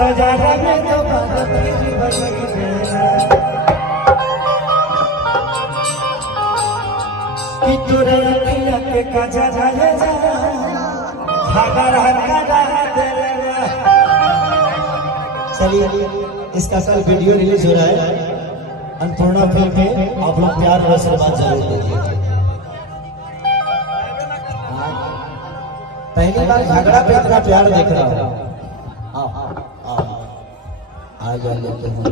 तजारा में तो बादल बन गया कि तोरे अखिया के काजा जाले जा भागर हरका दे रे। चलिए इसका कल वीडियो रिलीज हो रहा है अन्नपूर्णा फिल्म पे, आप लोग प्यार और आशीर्वाद जरूर दीजिए। पहली बार झगड़ा पे इतना प्यार देख रहा हूँ। आ जा लेते हैं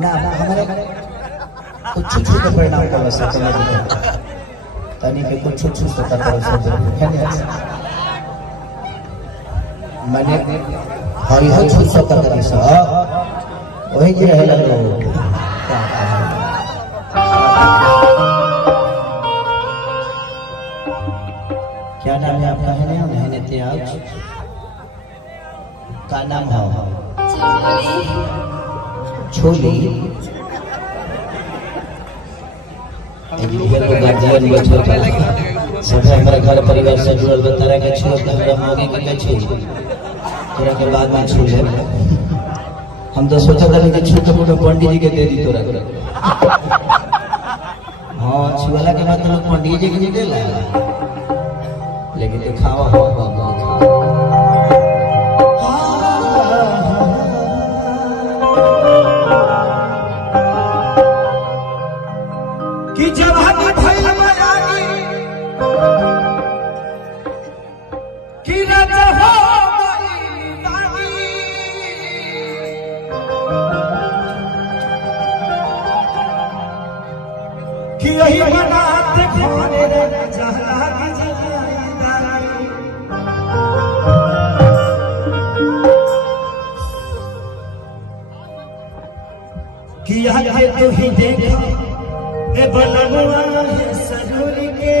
ना हमारे कुछ छुट्टी के परिणाम का वैसा तनी के कुछ छुट्टी से मैंने हरी हो छुट सकता करी सा वही की रहे लोग। क्या नाम है आपका? है ना मेहनत त्याग का नाम है छोली। सब हमारे घर परिवार से जुड़ल तरह के छू तोरा के बाद में छू ले। हम तो सोचा था कि छू तो पंडित जी के दे दी तोरा। हाँ छुआला के बाद तो लोग पंडित जी के नहीं देला, लेकिन तो खावा कि जवानी भइल बयानी कि राजा हो गई दानी कि यही बनाते खोने रे जहला की जहादारी कि यहाँ तो ही देखा बनवा है सरूर के